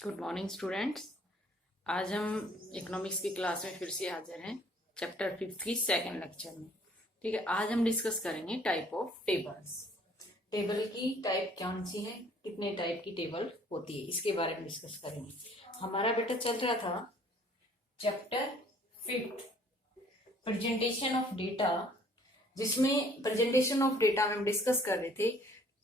Good morning students. आज हम economics की क्लास में फिर से हाजिर हैं चैप्टर 5 की सेकेंड लेक्चर में। ठीक है, आज हम डिस्कस करेंगे टाइप ऑफ टेबल्स। टेबल की टाइप कौन सी है, कितने टाइप की टेबल होती है, इसके बारे में डिस्कस करेंगे। हमारा बेटा चल रहा था चैप्टर 5 प्रेजेंटेशन ऑफ डेटा, जिसमें प्रेजेंटेशन ऑफ डेटा में हम डिस्कस कर रहे थे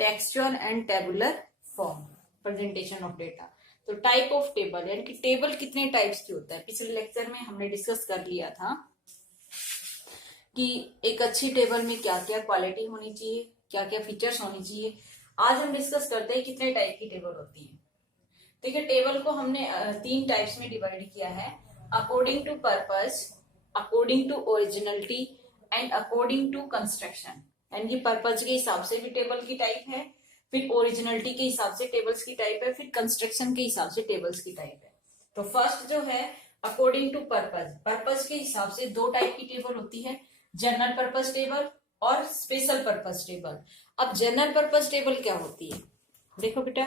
textual and tabular form presentation of data. तो टाइप ऑफ टेबल यानी कि टेबल कितने टाइप्स की होता है, पिछले लेक्चर में हमने डिस्कस कर लिया था कि एक अच्छी टेबल में क्या क्या क्वालिटी होनी चाहिए, क्या क्या फीचर्स होनी चाहिए। आज हम डिस्कस करते हैं कितने टाइप की टेबल होती है। ठीक है, टेबल को हमने 3 टाइप्स में डिवाइड किया है, according to purpose, according to originality and according to construction. यानी कि पर्पज के हिसाब से भी टेबल की टाइप है, फिर ओरिजिनलिटी के हिसाब से टेबल्स की टाइप है, फिर कंस्ट्रक्शन के हिसाब से टेबल्स की टाइप है। तो फर्स्ट जो है अकॉर्डिंग टू पर्पज, पर्पज के हिसाब से 2 टाइप की टेबल होती है, जनरल पर्पज टेबल और स्पेशल पर्पज टेबल। अब जनरल पर्पज टेबल क्या होती है, देखो बेटा,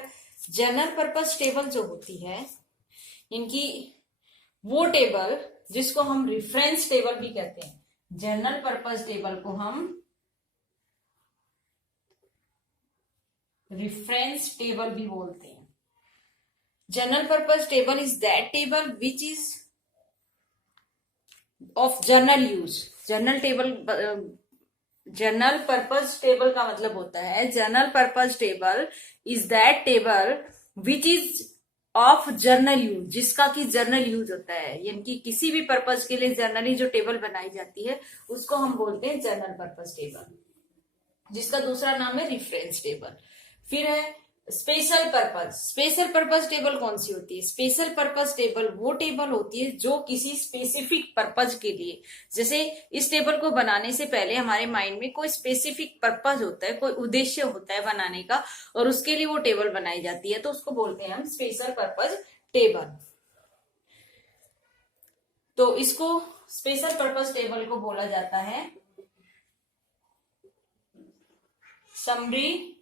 जनरल पर्पज टेबल जो होती है इनकी वो टेबल जिसको हम रेफरेंस टेबल भी कहते हैं। जनरल पर्पज टेबल को हम रेफरेंस टेबल भी बोलते हैं। General purpose table is that table which is of general use. General table, general purpose table का मतलब होता है, general purpose table is that table which is of general use, जिसका कि जनरल यूज होता है, यानी कि किसी भी पर्पज के लिए जनरली जो टेबल बनाई जाती है उसको हम बोलते हैं जनरल पर्पज टेबल, जिसका दूसरा नाम है रेफरेंस टेबल। फिर है special purpose. Special purpose table कौन सी होती है? स्पेशल पर्पज टेबल वो टेबल होती है जो किसी स्पेसिफिक पर्पज के लिए, जैसे इस टेबल को बनाने से पहले हमारे माइंड में कोई स्पेसिफिक पर्पज होता है, कोई उद्देश्य होता है बनाने का, और उसके लिए वो टेबल बनाई जाती है, तो उसको बोलते हैं हम स्पेशल पर्पज टेबल। तो इसको स्पेशल पर्पज टेबल को बोला जाता है समरी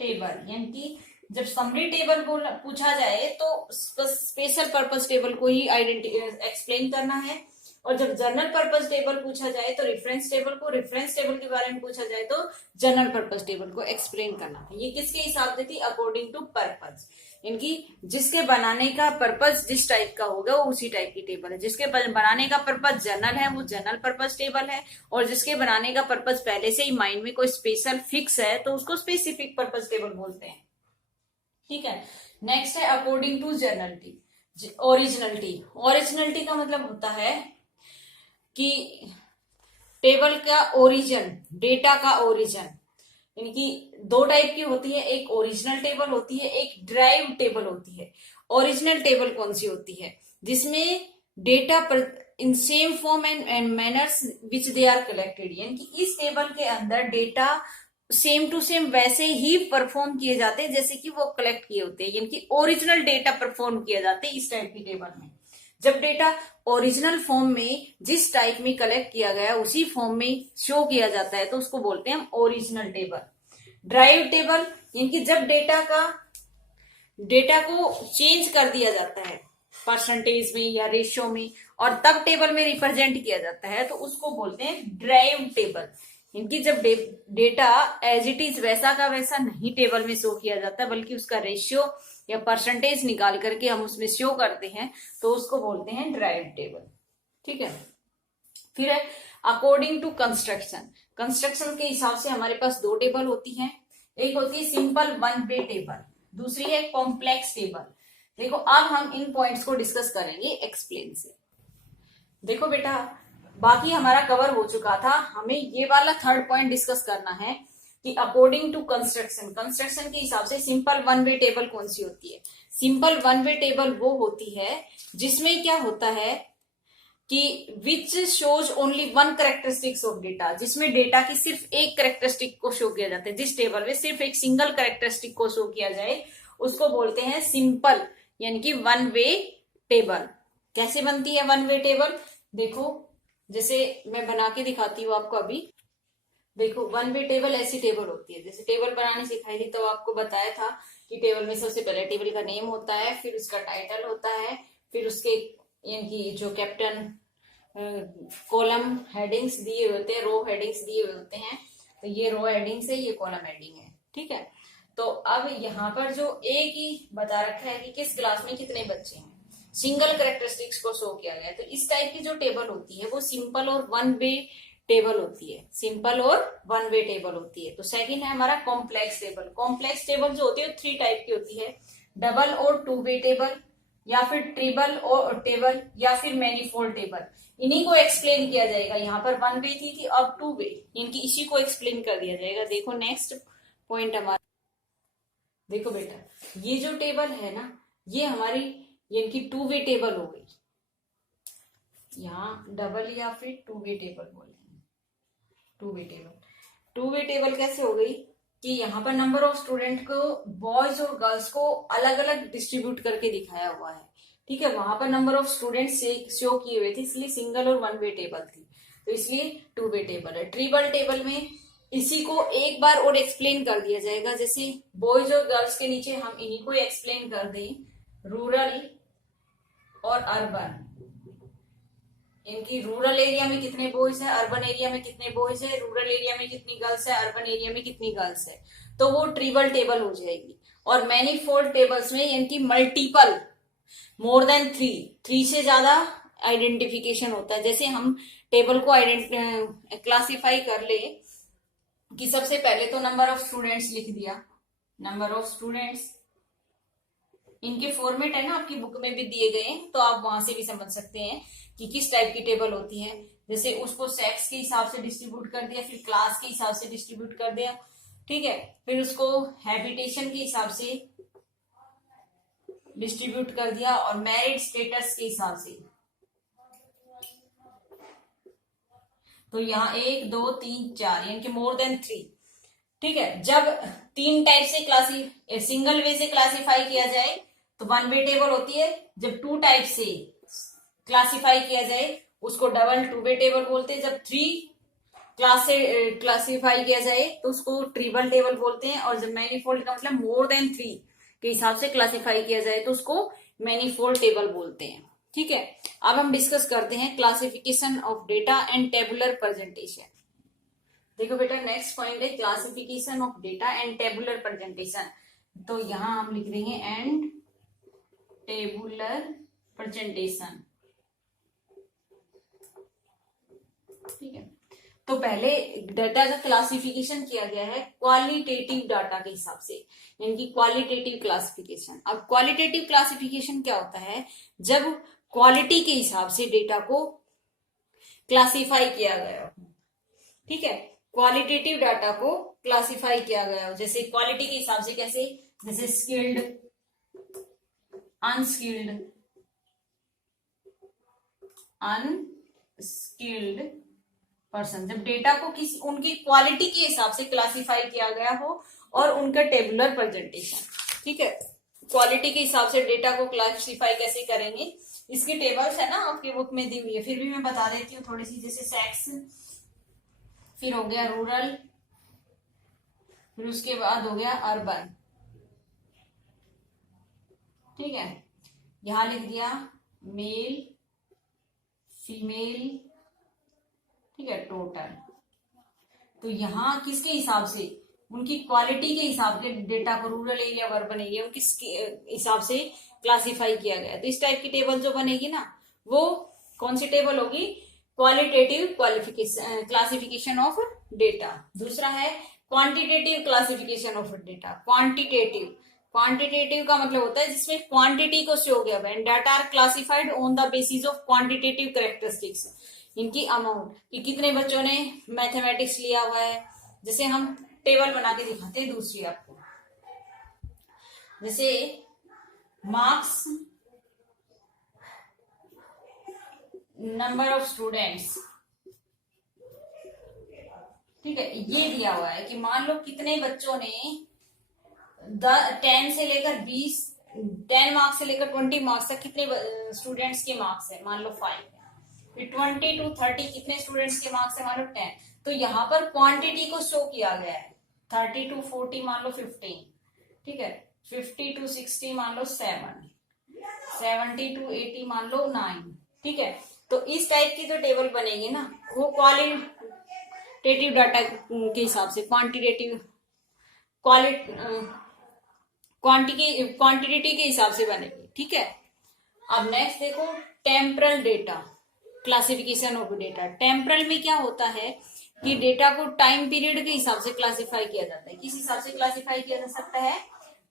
टेबल। यानी कि जब समरी टेबल पूछा जाए तो स्पेशल पर्पज टेबल को ही एक्सप्लेन करना है, और जब जनरल पर्पज टेबल पूछा जाए तो रेफरेंस टेबल को, रेफरेंस टेबल के बारे में पूछा जाए तो जनरल पर्पज टेबल को एक्सप्लेन करना है। ये किसके हिसाब से थी? अकॉर्डिंग टू पर्पज, इनकी जिसके बनाने का पर्पज जिस टाइप का होगा वो उसी टाइप की टेबल है। जिसके बनाने का पर्पज जनरल है वो जनरल पर्पज टेबल है, और जिसके बनाने का पर्पज पहले से ही माइंड में कोई स्पेशल फिक्स है तो उसको स्पेसिफिक पर्पज टेबल बोलते हैं। ठीक है, नेक्स्ट है according to generality, originality. Originality का मतलब होता है कि टेबल का ओरिजिन, डेटा का ओरिजिन, यानी कि 2 टाइप की होती है, एक ओरिजिनल टेबल होती है, एक ड्राइव टेबल होती है। ओरिजिनल टेबल कौन सी होती है? जिसमें data in same form and manners which they are collected, यानी कि इस टेबल के अंदर डेटा सेम टू सेम वैसे ही परफॉर्म किए जाते हैं जैसे कि वो कलेक्ट किए होते हैं, यानी कि ओरिजिनल डेटा परफॉर्म किए जाते हैं इस टाइप की टेबल में। जब डेटा ओरिजिनल फॉर्म में जिस टाइप में कलेक्ट किया गया उसी फॉर्म में शो किया जाता है तो उसको बोलते हैं हम ओरिजिनल टेबल। ड्राइव टेबल, यानी कि जब डेटा को चेंज कर दिया जाता है परसेंटेज में या रेशियो में और तब टेबल में रिप्रेजेंट किया जाता है तो उसको बोलते हैं ड्राइव टेबल। इनकी जब डेटा एज इट इज वैसा का वैसा नहीं टेबल में शो किया जाता बल्कि उसका रेशियो या परसेंटेज निकाल करके हम उसमें शो करते हैं तो उसको बोलते हैं ड्राइव टेबल। ठीक है, फिर है अकॉर्डिंग टू कंस्ट्रक्शन। कंस्ट्रक्शन के हिसाब से हमारे पास 2 टेबल होती हैं, एक होती है सिंपल वन वे टेबल, दूसरी है कॉम्प्लेक्स टेबल। देखो अब हम इन पॉइंट्स को डिस्कस करेंगे एक्सप्लेन से। देखो बेटा, बाकी हमारा कवर हो चुका था, हमें ये वाला 3rd पॉइंट डिस्कस करना है कि अकॉर्डिंग टू कंस्ट्रक्शन, कंस्ट्रक्शन के हिसाब से सिंपल वन वे टेबल कौन सी होती है? सिंपल वन वे टेबल वो होती है जिसमें क्या होता है कि which shows only one characteristics of data, जिसमें डेटा की सिर्फ एक कैरेक्टरिस्टिक को शो किया जाता है। जिस टेबल में सिर्फ एक सिंगल कैरेक्टरिस्टिक को शो किया जाए उसको बोलते हैं सिंपल, यानी कि वन वे टेबल। कैसे बनती है वन वे टेबल? देखो, जैसे मैं बना के दिखाती हूँ आपको अभी। देखो, वन वे टेबल ऐसी टेबल होती है, जैसे टेबल बनानी सिखाई थी तो आपको बताया था कि टेबल में सबसे पहले टेबल का नेम होता है, फिर उसका टाइटल होता है, फिर उसके यानी जो कैप्टन कॉलम हेडिंग्स दिए होते हैं, रो हेडिंग्स दिए होते हैं, तो ये रो हेडिंग्स है, ये कॉलम हेडिंग है। ठीक है, तो अब यहाँ पर जो एक ही बता रखा है कि किस क्लास में कितने बच्चे हैं, सिंगल कैरेक्टरिस्टिक्स को शो किया गया है। तो इस टाइप की जो टेबल होती है वो सिंपल और वन वे टेबल होती है, सिंपल और वन वे टेबल होती है। तो सेकंड है हमारा कॉम्प्लेक्स टेबल। कॉम्प्लेक्स टेबल जो होती है थ्री टाइप की होती है, डबल और टू वे टेबल, या फिर ट्रिपल और टेबल, या फिर मैनीफोल्ड टेबल। इन्हीं को एक्सप्लेन किया जाएगा। यहाँ पर वन वे थी अब टू वे, इनकी इसी को एक्सप्लेन कर दिया जाएगा। देखो नेक्स्ट पॉइंट हमारा, देखो बेटा, ये जो टेबल है ना, ये हमारी इनकी टू वे टेबल हो गई। यहाँ डबल या फिर टू वे टेबल बोलेंगे, two way table. Two way table कैसे हो गई कि यहाँ पर नंबर ऑफ स्टूडेंट को, बॉयज और गर्ल्स को अलग अलग डिस्ट्रीब्यूट करके दिखाया हुआ है। ठीक है, वहां पर नंबर ऑफ स्टूडेंट शो किए हुए थे, इसलिए सिंगल और वन वे टेबल थी, तो इसलिए टू वे टेबल है। ट्रिपल टेबल में इसी को एक बार और एक्सप्लेन कर दिया जाएगा, जैसे बॉयज और गर्ल्स के नीचे हम इन्हीं को एक्सप्लेन कर दें, रूरल और अर्बन। इनकी रूरल एरिया में कितने बॉयज है, अर्बन एरिया में कितने बॉयज है, रूरल एरिया में कितनी गर्ल्स है, अर्बन एरिया में कितनी गर्ल्स है, तो वो ट्रिपल टेबल हो जाएगी। और मैनीफोल्ड टेबल्स में इनकी मल्टीपल, मोर देन थ्री से ज्यादा आइडेंटिफिकेशन होता है। जैसे हम टेबल को क्लासिफाई कर ले कि सबसे पहले तो नंबर ऑफ स्टूडेंट्स लिख दिया, नंबर ऑफ स्टूडेंट्स, इनके फॉर्मेट है ना आपकी बुक में भी दिए गए हैं, तो आप वहां से भी समझ सकते हैं कि किस टाइप की टेबल होती है। जैसे उसको सेक्स के हिसाब से डिस्ट्रीब्यूट कर दिया, फिर क्लास के हिसाब से डिस्ट्रीब्यूट कर दिया, ठीक है, फिर उसको हैबिटेशन के हिसाब से डिस्ट्रीब्यूट कर दिया, और मैरिड स्टेटस के हिसाब से। तो यहाँ 1 2 3 4 यानी कि मोर देन 3। ठीक है, जब तीन टाइप से सिंगल वे से क्लासीफाई किया जाए तो वन वे टेबल होती है, जब टू टाइप से क्लासीफाई किया जाए उसको डबल टू वे टेबल बोलते हैं, जब थ्री क्लास से क्लासीफाई किया जाए तो उसको ट्रिपल टेबल बोलते हैं, और जब मैनीफोल्ड का मतलब मोर देन 3 के हिसाब से क्लासीफाई किया जाए तो उसको मैनीफोल्ड टेबल बोलते हैं। ठीक है, अब हम डिस्कस करते हैं classification of data and tabular presentation. देखो बेटा, नेक्स्ट पॉइंट है classification of data and tabular presentation. तो यहां हम लिख रहे हैं एंड टेबुलर प्रेजेंटेशन। ठीक है, तो पहले डाटा का क्लासिफिकेशन किया गया है क्वालिटेटिव डाटा के हिसाब से, यानी कि क्वालिटेटिव क्लासिफिकेशन। अब क्वालिटेटिव क्लासिफिकेशन क्या होता है, जब क्वालिटी के हिसाब से डेटा को क्लासिफाई किया गया हो। ठीक है, क्वालिटेटिव डाटा को क्लासिफाई किया गया हो, जैसे क्वालिटी के हिसाब से कैसे, जैसे स्किल्ड, अनस्किल्ड, अनस्किल्ड पर्सन। जब डेटा को किसी उनकी क्वालिटी के हिसाब से क्लासिफाई किया गया हो, और उनका टेबुलर प्रेजेंटेशन। ठीक है, क्वालिटी के हिसाब से डेटा को क्लासिफाई कैसे करेंगे, इसकी टेबल्स है ना आपकी बुक में दी हुई है, फिर भी मैं बता देती हूँ थोड़ी सी। जैसे सेक्स, फिर हो गया रूरल, फिर उसके बाद हो गया अर्बन। ठीक है, यहां लिख दिया मेल, फीमेल, ठीक है, टोटल। तो यहाँ किसके हिसाब से, उनकी क्वालिटी के हिसाब से डेटा को रूरल एरिया, अर्बन एरिया, उनके हिसाब से क्लासिफाई किया गया। तो इस टाइप की टेबल जो बनेगी ना, वो कौन सी टेबल होगी, क्वालिटेटिव क्लासिफिकेशन ऑफ डेटा। दूसरा है quantitative classification of data. Quantitative का मतलब होता है जिसमें क्वांटिटी को शो किया गया, data are classified on the basis of quantitative characteristics, इनकी अमाउंट, कि कितने बच्चों ने मैथमेटिक्स लिया हुआ है। जैसे हम टेबल बना के दिखाते हैं दूसरी आपको, जैसे मार्क्स, नंबर ऑफ स्टूडेंट्स। ठीक है, ये दिया हुआ है कि मान लो कितने बच्चों ने 10 से लेकर 20, 10 मार्क्स से लेकर 20 मार्क्स तक कितने स्टूडेंट्स के मार्क्स है, मान लो 5। फिर 20 to 30 कितने स्टूडेंट्स के मार्क्स है, मान लो 10। तो यहाँ पर क्वांटिटी को शो किया गया है। 30 to 40 मान लो 15, ठीक है। 50 to 60 मान लो 7, 70 to 80 मान लो 9, ठीक है। तो इस टाइप की जो टेबल बनेगी ना, वो क्वालिटेटिव डाटा के हिसाब से, क्वांटिटेटिव क्वांटिटी के हिसाब से बनेगी, ठीक है। अब नेक्स्ट देखो, temporal data, classification of data. Temporal में क्या होता है कि डेटा को टाइम पीरियड के हिसाब से क्लासिफाई किया जाता है। किस हिसाब से क्लासिफाई किया जा सकता है?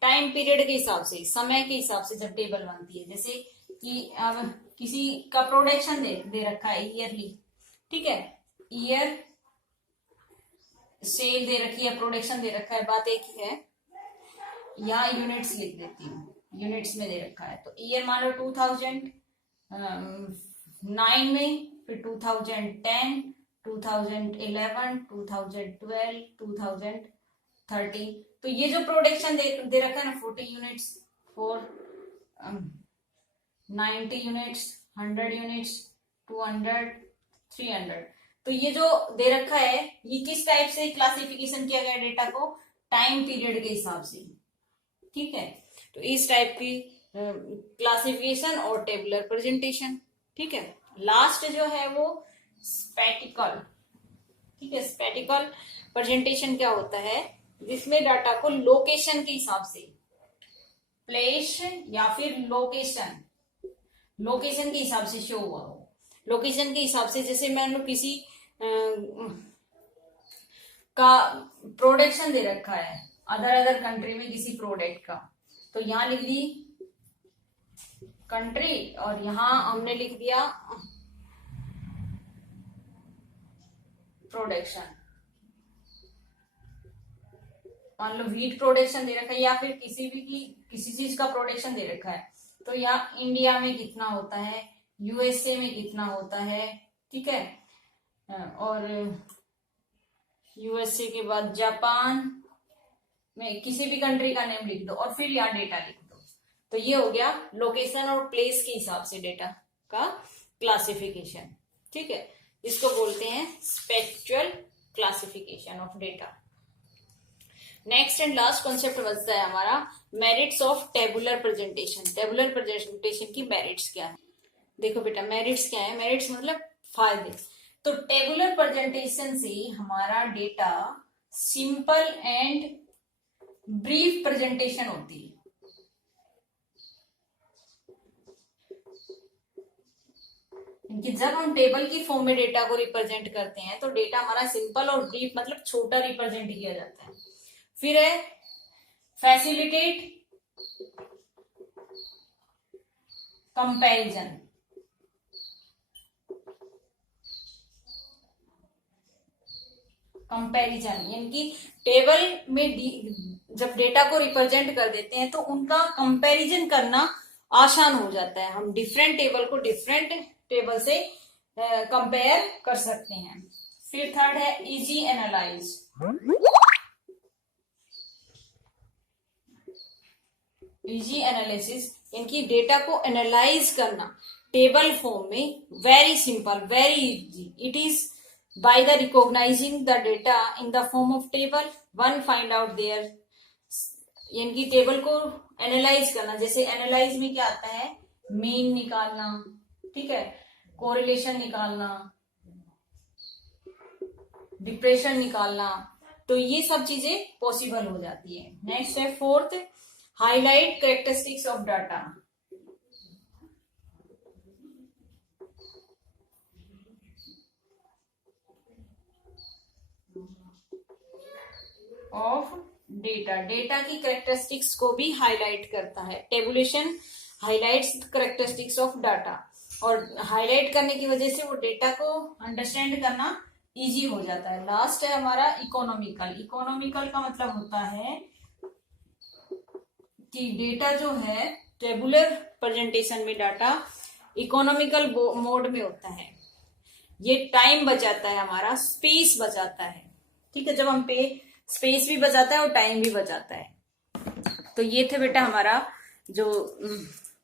टाइम पीरियड के हिसाब से, समय के हिसाब से जब टेबल बनती है। जैसे कि अब किसी का प्रोडक्शन दे रखा है ईयरली, ठीक है, ईयर सेल दे रखी है, प्रोडक्शन दे रखा है, बात एक ही है। यहाँ यूनिट्स लिख देती हूँ, यूनिट्स में दे रखा है। तो ईयर मान लो 2009 में, फिर 2010, 2011, 2012, 2030। तो ये जो प्रोडक्शन दे रखा है ना, 40 यूनिट्स, 90 यूनिट्स, 100 यूनिट्स, 200, 300। तो ये जो दे रखा है, ये किस टाइप से क्लासिफिकेशन किया गया डेटा को? टाइम पीरियड के हिसाब से, ठीक है। तो इस टाइप की क्लासिफिकेशन और टेबुलर प्रेजेंटेशन, ठीक है। लास्ट जो है वो स्पैटिकल, ठीक है। स्पैटिकल प्रेजेंटेशन क्या होता है? जिसमें डाटा को लोकेशन के हिसाब से, प्लेस या फिर लोकेशन के हिसाब से शो हुआ हो। लोकेशन के हिसाब से, जैसे मान लो किसी का प्रोडक्शन दे रखा है अदर कंट्री में किसी प्रोडक्ट का, तो यहां लिख दी कंट्री और यहां हमने लिख दिया प्रोडक्शन। मान लो व्हीट प्रोडक्शन दे रखा है या फिर किसी चीज का प्रोडक्शन दे रखा है, तो यहाँ इंडिया में कितना होता है, यूएसए में कितना होता है, ठीक है। और यूएसए के बाद जापान में किसी भी कंट्री का नेम लिख दो और फिर यहाँ डेटा लिख दो। तो ये हो गया लोकेशन और प्लेस के हिसाब से डेटा का क्लासिफिकेशन, ठीक है। इसको बोलते हैं स्पेक्चुअल classification of data. Next and last concept बचता है हमारा merits of tabular presentation. Tabular presentation की मेरिट्स क्या है? देखो बेटा, मेरिट्स क्या है? मेरिट्स मतलब फायदे। तो टेबुलर प्रेजेंटेशन से हमारा data simple and brief presentation होती है। कि जब हम टेबल की फॉर्म में डेटा को रिप्रेजेंट करते हैं तो डेटा हमारा सिंपल और ब्रीफ मतलब छोटा रिप्रेजेंट किया जाता है। फिर है फैसिलिटेट कंपैरिजन। यानी कि टेबल में जब डेटा को रिप्रेजेंट कर देते हैं तो उनका कंपैरिजन करना आसान हो जाता है। हम डिफरेंट टेबल को डिफरेंट टेबल से कंपेयर कर सकते हैं। फिर थर्ड है इजी एनालाइज। इजी एनालिसिस, इनकी डेटा को एनालाइज करना टेबल फॉर्म में very simple, very easy. It is by the recognising the data in the form of table, one find out there. इनकी टेबल को एनालाइज करना, जैसे analyse में क्या आता है? मीन निकालना, ठीक है, कोरिलेशन निकालना, डिप्रेशन निकालना, तो ये सब चीजें पॉसिबल हो जाती है। नेक्स्ट है fourth, highlight characteristics of data. Of data, data की कैरेक्टरिस्टिक्स को भी हाईलाइट करता है। Tabulation highlights characteristics of data, और हाईलाइट करने की वजह से वो डेटा को अंडरस्टैंड करना इजी हो जाता है। लास्ट है हमारा इकोनॉमिकल। इकोनॉमिकल का मतलब होता है कि डेटा जो है टेबुलर प्रेजेंटेशन में डाटा इकोनॉमिकल मोड में होता है। ये टाइम बचाता है, हमारा स्पेस बचाता है, ठीक है। जब हम स्पेस भी बचाता है और टाइम भी बचाता है। तो ये थे बेटा हमारा जो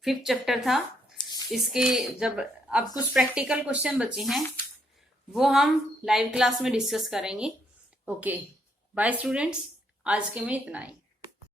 5th चैप्टर था इसके जब अब कुछ प्रैक्टिकल क्वेश्चन बचे हैं वो हम लाइव क्लास में डिस्कस करेंगे। ओके बाय स्टूडेंट्स, आज के में इतना ही।